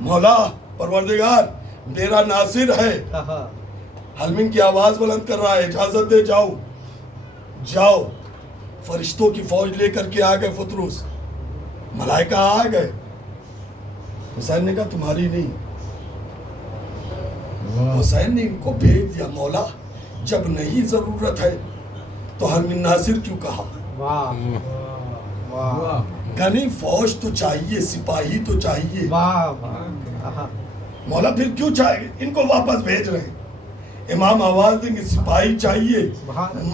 مولا پروردگار میرا ناصر ہے. حلمین کی آواز بلند کر رہا ہے, اجازت دے جاؤ. جاؤ. فرشتوں کی فوج لے کر کے آ گئے پطرس, ملائکہ آ گئے. حسین نے کہا تمہاری نہیں. حسین نے ان کو بھیج دیا. مولا جب نہیں ضرورت ہے تو حلمین ناصر کیوں کہا؟ یعنی فوج تو چاہیے, سپاہی تو چاہیے. مولا پھر کیوں چاہیے؟ ان کو واپس بھیج رہے ہیں. امام آواز دیں گے سپاہی چاہیے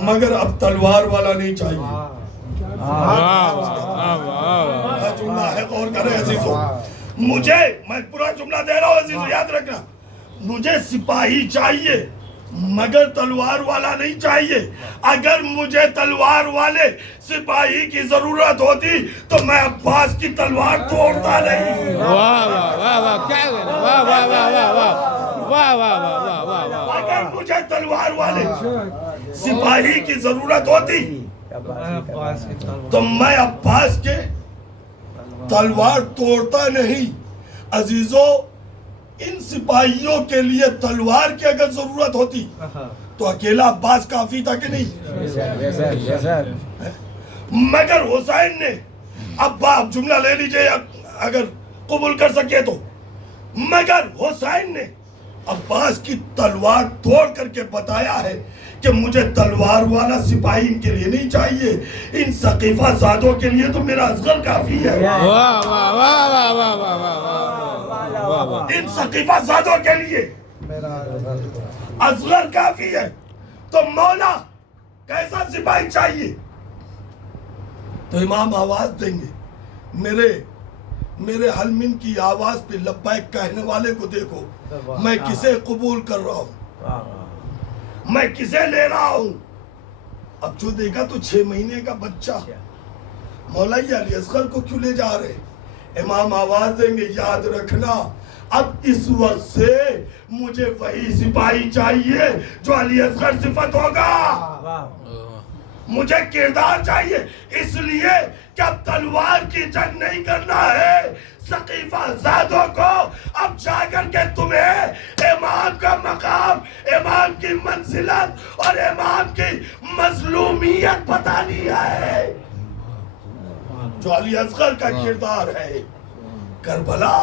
مگر اب تلوار والا نہیں چاہیے. جملہ ہے, غور کریں عزیزو. مجھے, میں پورا جملہ دے رہا ہوں عزیزو, یاد رکھنا. مجھے سپاہی چاہیے مگر تلوار والا نہیں چاہیے. اگر مجھے تلوار والے سپاہی کی ضرورت ہوتی تو میں عباس کی تلوار توڑتا نہیں. اگر مجھے تلوار والے سپاہی کی ضرورت ہوتی تو میں عباس کے تلوار توڑتا نہیں. عزیزو, ان سپاہیوں کے لیے تلوار کی اگر ضرورت ہوتی تو اکیلا عباس کافی تھا کہ نہیں؟ مگر حسین نے, اب جملہ لے لیجئے اگر قبول کر سکے تو, مگر حسین نے عباس کی تلوار توڑ کر کے بتایا ہے کہ مجھے تلوار والا سپاہی ان کے لیے نہیں چاہیے, ان ثقیفہ زادوں کے لیے تو میرا اصغر کافی ہے. ان ثقیفہ زادوں کے لیے اصغر کافی ہے. تو مولا کیسا سپاہی چاہیے؟ تو امام آواز دیں گے, میرے حلمین کی آواز پہ لبیک کہنے والے کو دیکھو, میں کسے قبول کر رہا ہوں, میں کسے لے رہا ہوں. اب جو دیکھا تو 6 مہینے کا بچہ. مولا یہ علی اصغر کو کیوں لے جا رہے؟ امام آواز دیں گے, یاد رکھنا اب اس وقت سے مجھے وہی سپاہی چاہیے جو علی اصغر صفت ہوگا. مجھے کردار چاہیے, اس لیے کہ اب تلوار کی جنگ نہیں کرنا ہے. ثقیفہ زادوں کو اب جا کر کے تمہیں امام کا مقام, امام کی منزلت اور امام کی مظلومیت بتانی ہے جو علی اصغر کا کردار ہے. کربلا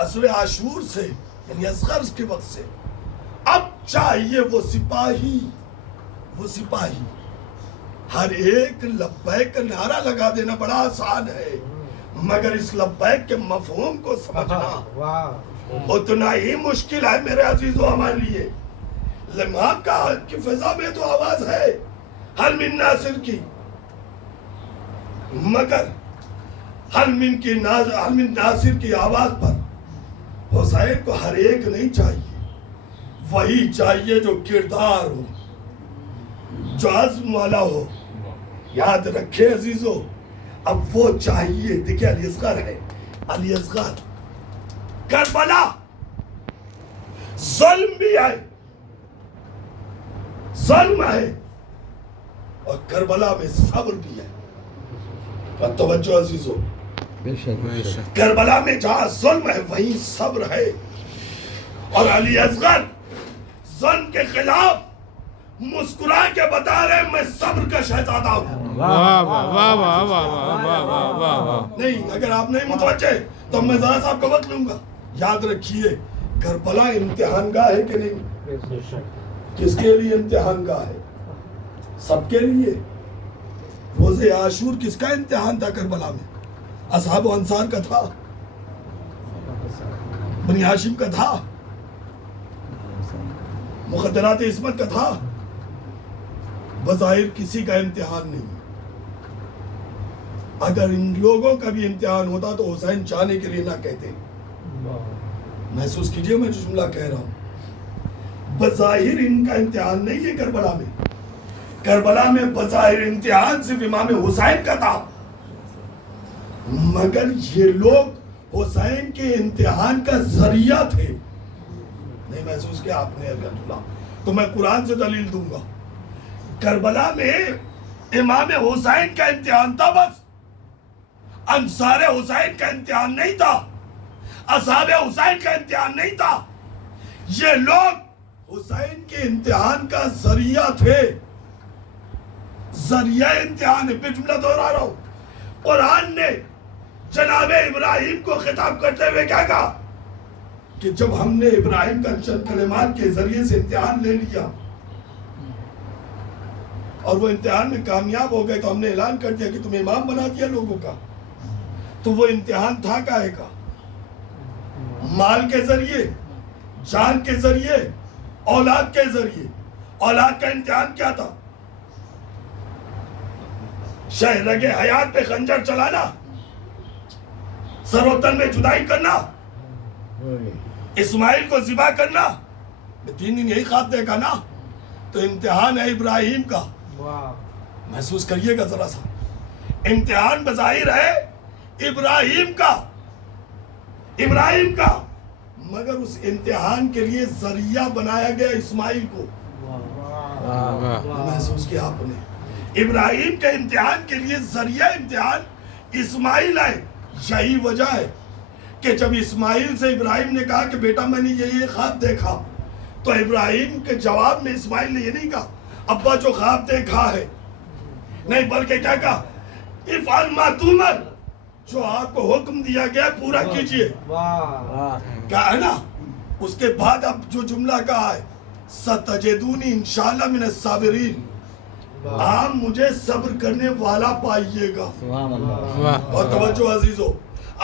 عصر عاشور سے, یعنی اصغر کے وقت سے اب چاہیے وہ سپاہی. ہر ایک لبیک کا نعرہ لگا دینا بڑا آسان ہے, مگر اس لبیک کے مفہوم کو سمجھنا اتنا ہی مشکل ہے میرے عزیزو ہمارے لیے. امام کی فضا میں تو آواز ہے حلمین ناصر کی, مگر حلمین ناصر کی آواز پر حسین کو ہر ایک نہیں چاہیے, وہی چاہیے جو کردار ہو, جو عزم والا ہو. یاد رکھے عزیزو, اب وہ چاہیے. دیکھیں علی اصغر ہے, علی اصغر. کربلا ظلم بھی ہے, ظلم ہے, اور کربلا میں صبر بھی ہے. پر توجہ عزیزو, کربلا میں جہاں ظلم ہے وہیں صبر ہے. اور علی اصغر ظلم کے خلاف مسکرا کے بتا رہے میں صبر کا شہزادہ ہوں. نہیں, اگر آپ نہیں متوجہ تو میں ذرا صاحب کا وقت لوں گا. یاد رکھیے کربلا امتحان گاہ ہے کہ نہیں؟ کس کے لیے امتحان گاہ ہے؟ سب کے لیے. روز عاشور کس کا امتحان تھا کربلا میں؟ اصحاب و انصار کا تھا, بنی ہاشم کا تھا, مخدرات عصمت کا تھا. بظاہر کسی کا امتحان نہیں. اگر ان لوگوں کا بھی امتحان ہوتا تو حسین چاہنے کے لیے نہ کہتے. محسوس کیجئے میں جو جملہ کہہ رہا ہوں, بظاہر ان کا امتحان نہیں ہے. کربلا میں بظاہر امتحان صرف امام حسین کا تھا, مگر یہ لوگ حسین کے امتحان کا ذریعہ تھے. نہیں محسوس کیا آپ نے؟ اگر تو میں قرآن سے دلیل دوں گا. کربلا میں امام حسین کا امتحان تھا بس, انصار حسین کا امتحان نہیں تھا. اصحاب حسین کا امتحان نہیں تھا، یہ لوگ حسین کے امتحان کا ذریعہ تھے، ذریعہ امتحان ہے۔ پھر جملہ دوہرا رہا ہوں، قرآن نے جناب ابراہیم کو خطاب کرتے ہوئے کیا کہا کہ جب ہم نے ابراہیم کا چند کلمات کے ذریعے سے امتحان لے لیا اور وہ امتحان میں کامیاب ہو گئے تو ہم نے اعلان کر دیا کہ تمہیں امام بنا دیا لوگوں کا۔ تو وہ امتحان تھا کاہے کا؟ مال کے ذریعے، جان کے ذریعے، اولاد کے ذریعے۔ اولاد کا امتحان کیا تھا؟ شہرگ حیات پہ خنجر چلانا، سر و تن میں جدائی کرنا، اسماعیل کو ذبح کرنا۔ 3 دن یہی خواب دیکھا نا، تو امتحان ہے ابراہیم کا۔ محسوس کریے گا ذرا سا، امتحان بظاہر ہے ابراہیم کا، ابراہیم کا، مگر اس امتحان کے لیے ذریعہ بنایا گیا اسماعیل کو۔ محسوس کیا آپ نے؟ ابراہیم کے امتحان کے لیے ذریعہ امتحان اسماعیل ہے۔ یہی وجہ ہے کہ جب اسماعیل سے ابراہیم نے کہا کہ بیٹا میں نے یہ خواب دیکھا، تو ابراہیم کے جواب میں اسماعیل نے یہ نہیں کہا ابا جو خواب دیکھا ہے، نہیں بلکہ کیا کہا؟ افعل ما تؤمر، جو آپ کو حکم دیا گیا پورا کیجئے۔ کہا ہے نا؟ اس کے بعد اب جو جملہ کہا ہے ستجدونی انشاءاللہ من الصابرین، آپ مجھے صبر کرنے والا پائیے گا۔ اور توجہ عزیزو،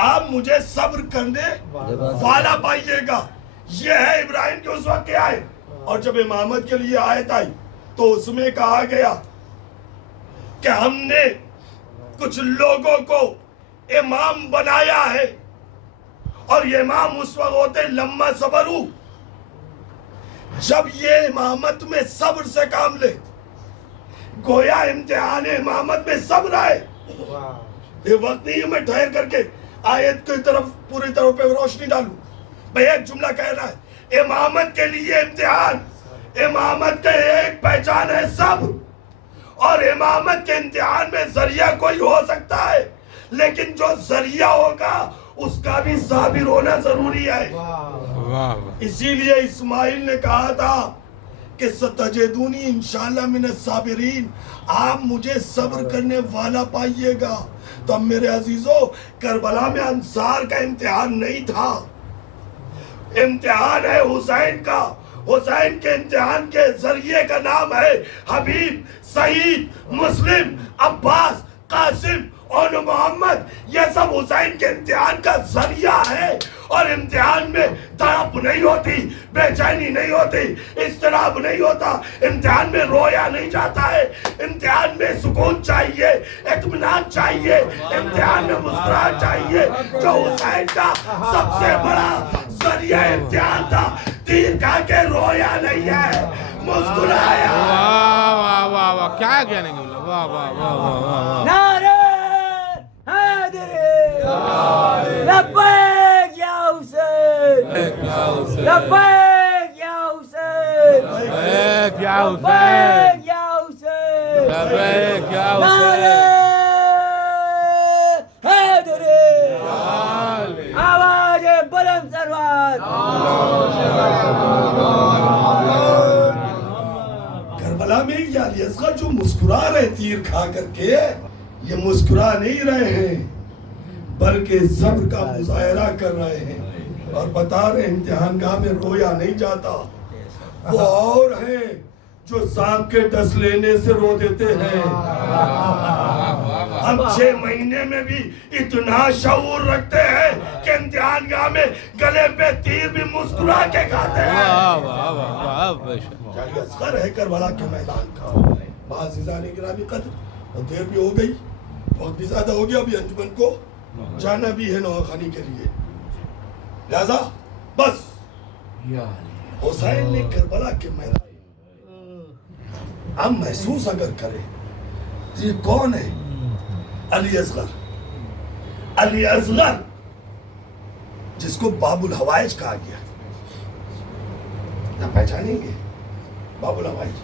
آپ مجھے صبر کرنے والا پائیے گا۔ یہ ہے ابراہیم کے اس وقت کے آئے۔ اور جب امامت کے لیے آیت آئی تو اس میں کہا گیا کہ ہم نے کچھ لوگوں کو امام بنایا ہے، اور یہ امام اس وقت ہوتے لما صبرو، جب یہ امامت میں صبر سے کام لے۔ گویا امتحان امامت میں صبر آئے۔ یہ وقت نہیں ہے میں ٹھہر کر کے آیت کی طرف پوری طرح پہ روشنی ڈالوں۔ میں ایک جملہ کہہ رہا ہے، امامت کے لیے امتحان، امامت کا ایک پہچان ہے صبر، اور امامت کے امتحان میں ذریعہ کوئی ہو سکتا ہے، لیکن جو ذریعہ ہوگا اس کا بھی صابر ہونا ضروری ہے۔ اسی لیے اسماعیل نے کہا تھا کہ ستجدونی انشاءاللہ من الصابرین، آپ مجھے صبر کرنے والا پائیے گا۔ تو اب میرے عزیزو، کربلا میں انصار کا امتحان نہیں تھا، امتحان ہے حسین کا۔ حسین کے امتحان کے ذریعے کا نام ہے حبیب، سعید، مسلم، عباس، قاسم اور محمد۔ یہ سب حسین کے امتحان کا ذریعہ ہے، اور امتحان میں تڑپ نہیں ہوتی، بے چینی نہیں ہوتی، اضطراب نہیں ہوتا، امتحان میں رویا نہیں جاتا ہے، امتحان میں سکون چاہیے، اطمینان چاہیے، امتحان میں مسکراہٹ چاہیے۔ جو حسین کا سب سے بڑا ذریعہ امتحان تھا، تیر کھا کے رویا نہیں ہے، مسکرایا۔ واہ واہ واہ واہ، کیا کہنے کے بولا، واہ واہ واہ واہ واہ۔ نعرہ حیدری، لبیک یا حسین، لبیک یا حسین، لبیک یا حسین، لبیک یا حسین، لبیک یا نعرہ حسین۔ حیدری، آواز بلند سروات۔ کربلا میں یہ علی اصغر جو مسکرا رہے تیر کھا کر کے، یہ مسکرا نہیں رہے ہیں بلکہ صبر کا مظاہرہ کر رہے ہیں، اور بتا رہے ہیں امتحان گاہ میں رویا نہیں جاتا۔ وہ اور ہیں جو سانپ کے ڈس لینے سے رو دیتے ہیں، ہم 6 مہینے میں بھی اتنا شعور رکھتے ہیں کہ امتحان گاہ میں گلے پہ تیر بھی مسکرا کے کھاتے ہیں۔ واہ واہ واہ واہ، بے شک۔ علی اصغر ہے کربلا کے میدان کا۔ بعض عزیزان گرامی قدر، اور دیر بھی ہو گئی، وقت بھی زیادہ ہو گیا، ابھی انجمن کو جانا بھی ہے نواخانی کے لیے، لہذا بس حسین نے کربلا کے میدان ہم محسوس اگر کریں تو یہ کون ہے؟ علی اصغر، علی اصغر جس کو باب الحوائج کہا گیا، نہ پہچانیں گے باب الحوائج؟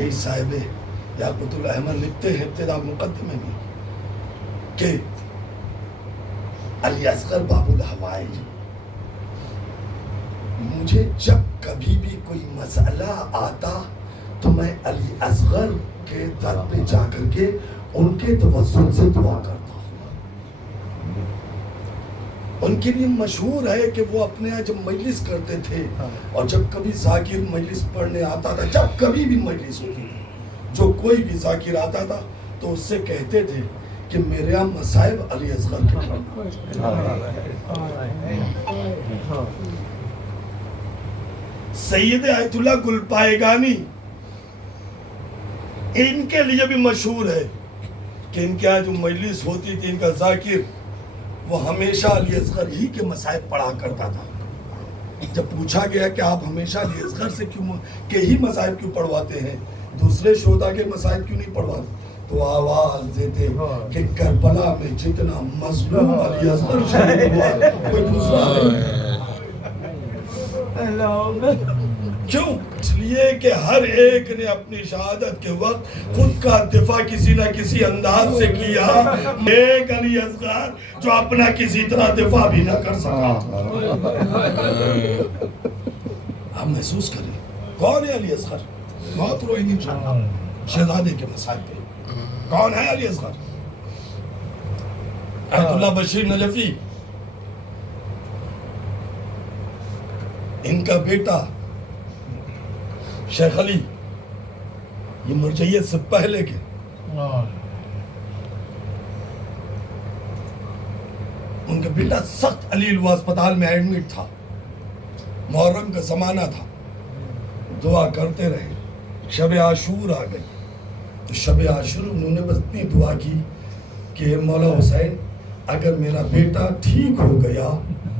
یہی صاحب یاقوت الاحمر لکھتے ہیں ابتدا مقدمے میں کہ علی اصغر باب الحوائج. مجھے جب کبھی بھی کوئی مسئلہ آتا تو میں علی اصغر کے در پہ جا کر کے ان کے توسل سے دعا کرتا ہوں. ان کے لیے مشہور ہے کہ وہ اپنے یہاں جب مجلس کرتے تھے اور جب کبھی ذاکر مجلس پڑھنے آتا تھا, جب کبھی بھی مجلس ہوتی تھی, جو کوئی بھی ذاکر آتا تھا تو اس سے کہتے تھے کہ میرے یہاں مصائب علی اصغر کے سید آیت اللہ گلپائگانی ان کے لیے بھی مشہور ہے کہ ان کے یہاں جو مجلس ہوتی تھی ان کا ذاکر وہ ہمیشہ علی اصغر ہی کے مصائب پڑھا کرتا تھا. جب پوچھا گیا کہ آپ ہمیشہ علی اصغر سے کیوں کے ہی مصائب کیوں پڑھواتے ہیں, دوسرے شہداء کے مصائب کیوں نہیں پڑھواتے, تو آواز دیتے کہ کربلا میں جتنا مظلوم علی اصغر شہید ہوا کوئی دوسرا نہیں. کیوں؟ اس لیے کہ ہر ایک نے اپنی شہادت کے وقت خود کا دفاع کسی نہ کسی انداز سے کیا. ایک علی اصغر جو اپنا کسی طرح دفاع بھی نہ کر سکا. آپ محسوس کریں کون ہے علی اصغر. بہت روئیں گے انشاءاللہ شہزادے کے مصائب پہ. کون ہے علی اصغر؟ آیت اللہ بشیر نجفی, ان کا بیٹا شیخ علی, یہ مرجعیت سے پہلے کے, ان کا بیٹا سخت علیل وہ اسپتال میں ایڈمٹ تھا. محرم کا زمانہ تھا, دعا کرتے رہے. شب عاشور آ گئی تو شب عاشور انہوں نے بس اتنی دعا کی کہ مولا حسین اگر میرا بیٹا ٹھیک ہو گیا,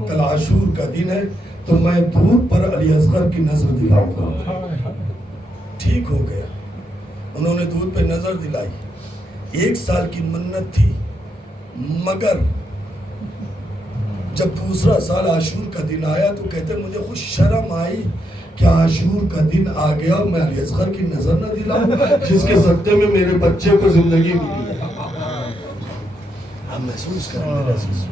کل عاشور کا دن ہے, تو میں دودھ پر علی اصغر کی نظر دلاؤں گا. ٹھیک ہو گیا, انہوں نے دودھ پہ نظر دلائی. 1 سال کی منت تھی, مگر جب دوسرا سال عاشور کا دن آیا تو کہتے مجھے خوش شرم آئی کہ عاشور کا دن آ گیا اور میں علی اصغر کی نظر نہ دلاؤں جس کے صدقے میں میرے بچے کو زندگی ملی ہے. آپ محسوس کریں میرے عزیز,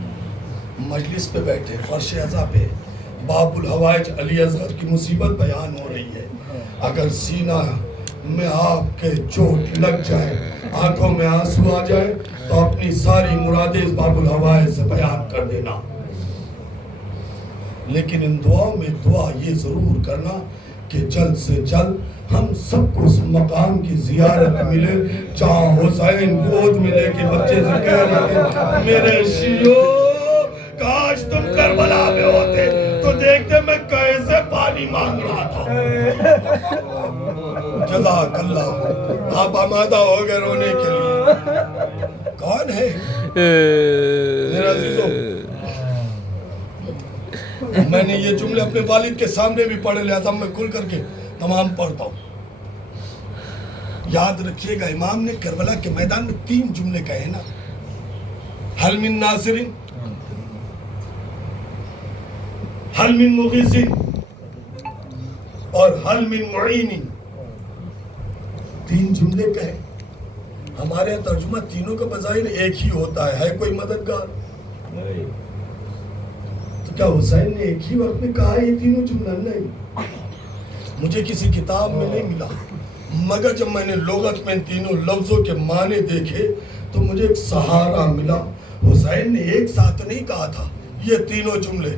مجلس پہ بیٹھے فرش عزا پہ باب الحوائج علی اصغر کی مصیبت بیان ہو رہی ہے. اگر سینہ میں آپ کے چوٹ لگ جائے, آنکھوں میں آنسو آ جائے, تو اپنی ساری مرادیں اس باب الحوائج سے بیان کر دینا. لیکن ان دعاؤں میں دعا یہ ضرور کرنا کہ جلد سے جلد ہم سب کو اس مقام کی زیارت ملے جہاں حسین گود میں لے کے بچے سے کہہ رہے ہیں میرے شیو کاش تم کربلا میں ہوتے تو دیکھتے میں کیسے پانی مانگ رہا تھا. جزاک اللہ. آپ آمادہ ہو گئے رونے کے لیے. کون ہے میرا عزیزو؟ میں نے یہ جملے اپنے والد کے سامنے بھی پڑھے, لہذا میں کھل کر کے تمام پڑھتا ہوں. یاد رکھیے گا امام نے کربلا کے میدان میں 3 جملے کہے نا, حل من ناصرین, حل من مغیثین اور حل من معینین. 3 جملے کہے. ہمارے یہاں ترجمہ تینوں کا بظاہر ایک ہی ہوتا ہے کوئی مددگار؟ تو کیا حسین نے ایک ہی وقت میں کہا یہ تینوں جملہ؟ نہیں, مجھے کسی کتاب میں نہیں ملا, مگر جب میں نے لغت میں تینوں لفظوں کے معنی دیکھے تو مجھے ایک سہارا ملا. حسین نے ایک ساتھ نہیں کہا تھا یہ تینوں جملے,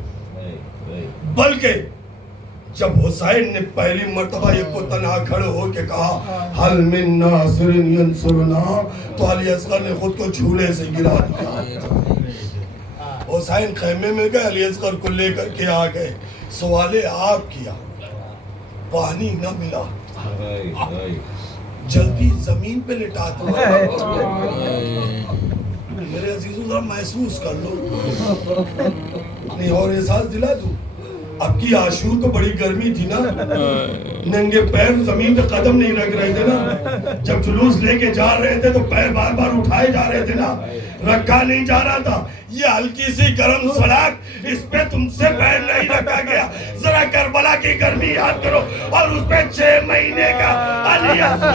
بلکہ جب حسین نے پہلی مرتبہ یہ کو تنہا کھڑے ہو کے کہا حل من ناصر ینصرنا, تو علی اصغر نے خود کو جھولے سے گرا دیا. حسین خیمے میں گئے, علی اصغر کو لے کر کے آ گئے. سوال آپ کیا, پانی نہ ملا, جلدی زمین پہ لٹا دیا. میرے عزیزوں ذرا محسوس کر لو, نہیں اور احساس دلا دوں. اب کی عاشور تو بڑی گرمی تھی نا, ننگے پیر زمین پہ قدم نہیں رکھ رہے تھے نا, جب جلوس لے کے جا رہے تھے تو پیر بار بار اٹھائے جا رہے تھے نا, رکھا نہیں جا رہا تھا. یہ ہلکی سی گرم سڑک, اس پہ تم سے پیر نہیں رکھا گیا. ذرا کربلا کی گرمی یاد کرو, اور اس پہ 6 مہینے کا علی اصغر.